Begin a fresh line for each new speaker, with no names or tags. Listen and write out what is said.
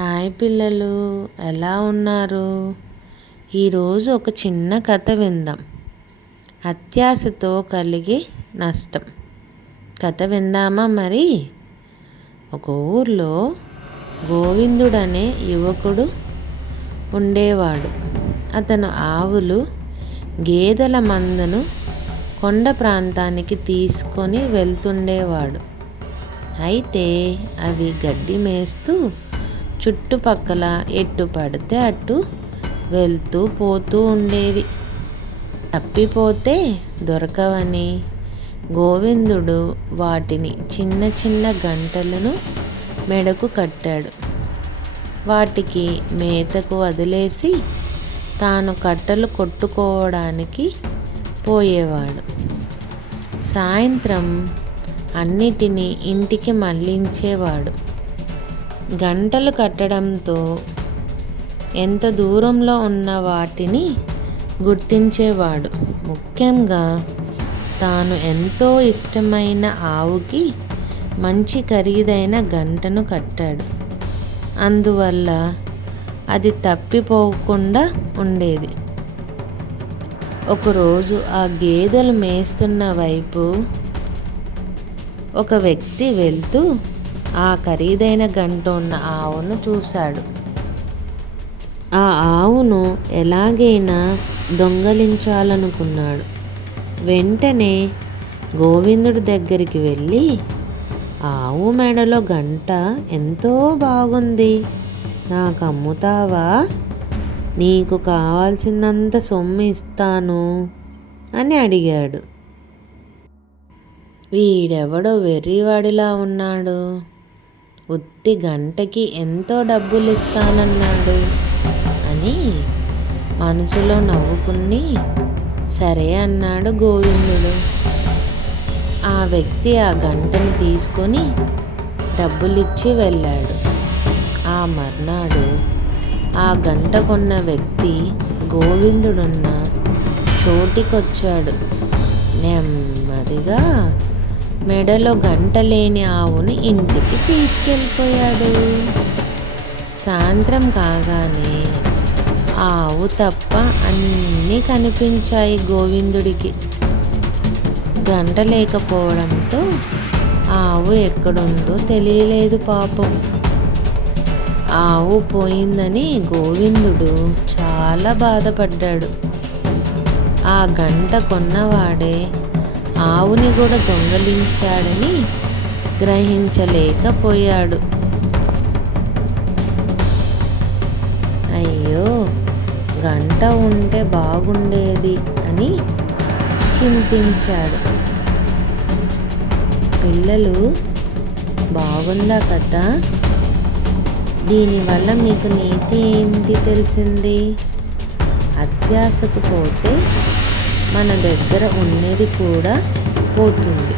Hi పిల్లలు ఎలా ఉన్నారు? ఈరోజు ఒక చిన్న కథ విందాం. అత్యాశతో కలిగే నష్టం. కథ విందామా మరి? ఒక ఊర్లో గోవిందుడనే యువకుడు ఉండేవాడు. అతను ఆవులు గేదెల మందను కొండ ప్రాంతానికి తీసుకొని వెళ్తుండేవాడు. అయితే అవి గడ్డి మేస్తూ చుట్టుపక్కల ఎట్టు పడితే అటు వెళ్తూ పోతూ ఉండేవి. తప్పిపోతే దొరకవని గోవిందుడు వాటిని చిన్న చిన్న గంటలను మెడకు కట్టాడు. వాటికి మేతకు వదిలేసి తాను కట్టలు కొట్టుకోవడానికి పోయేవాడు. సాయంత్రం అన్నిటినీ ఇంటికి మళ్ళించేవాడు గంటలు కట్టడంతో ఎంత దూరంలో ఉన్న వాటిని గుర్తించేవాడు. ముఖ్యంగా తాను ఎంతో ఇష్టమైన ఆవుకి మంచి ఖరీదైన గంటను కట్టాడు. అందువల్ల అది తప్పిపోకుండా ఉండేది. ఒకరోజు ఆ గేదెలు మేస్తున్న వైపు ఒక వ్యక్తి వెళ్తూ ఆ ఖరీదైన గంట ఉన్న ఆవును చూశాడు. ఆ ఆవును ఎలాగైనా దొంగలించాలనుకున్నాడు. వెంటనే గోవిందుడి దగ్గరికి వెళ్ళి ఆవు మెడలో గంట ఎంతో బాగుంది. నాకు అమ్ముతావా? నీకు కావాల్సినంత సొమ్ము ఇస్తాను అని అడిగాడు. వీడెవడో వెర్రివాడిలా ఉన్నాడు. ఉత్తి గంటకి ఎంతో డబ్బులు ఇస్తానన్నాడు అని మనసులో నవ్వుకుని సరే అన్నాడు గోవిందుడు. ఆ వ్యక్తి ఆ గంటను తీసుకొని డబ్బులిచ్చి వెళ్ళాడు. ఆ మర్నాడు ఆ గంట కొన్న వ్యక్తి గోవిందుడున్న చోటికొచ్చాడు. నెమ్మదిగా మెడలో గంట లేని ఆవును ఇంటికి తీసుకెళ్ళిపోయాడు. సాయంత్రం కాగానే ఆవు తప్ప అన్నీ కనిపించాయి గోవిందుడికి. గంట లేకపోవడంతో ఆవు ఎక్కడుందో తెలియలేదు పాపం. ఆవు పోయిందని గోవిందుడు చాలా బాధపడ్డాడు. ఆ గంట కొన్నవాడే ఆవుని కూడా దొంగలించాడని గ్రహించలేకపోయాడు. అయ్యో గంట ఉంటే బాగుండేది అని చింతించాడు. పిల్లలు బాగుందా కదా? దీనివల్ల మీకు నీతి ఏంటి తెలిసింది? అత్యాశకు పోతే మన దగ్గర ఉన్నది కూడా పోతుంది.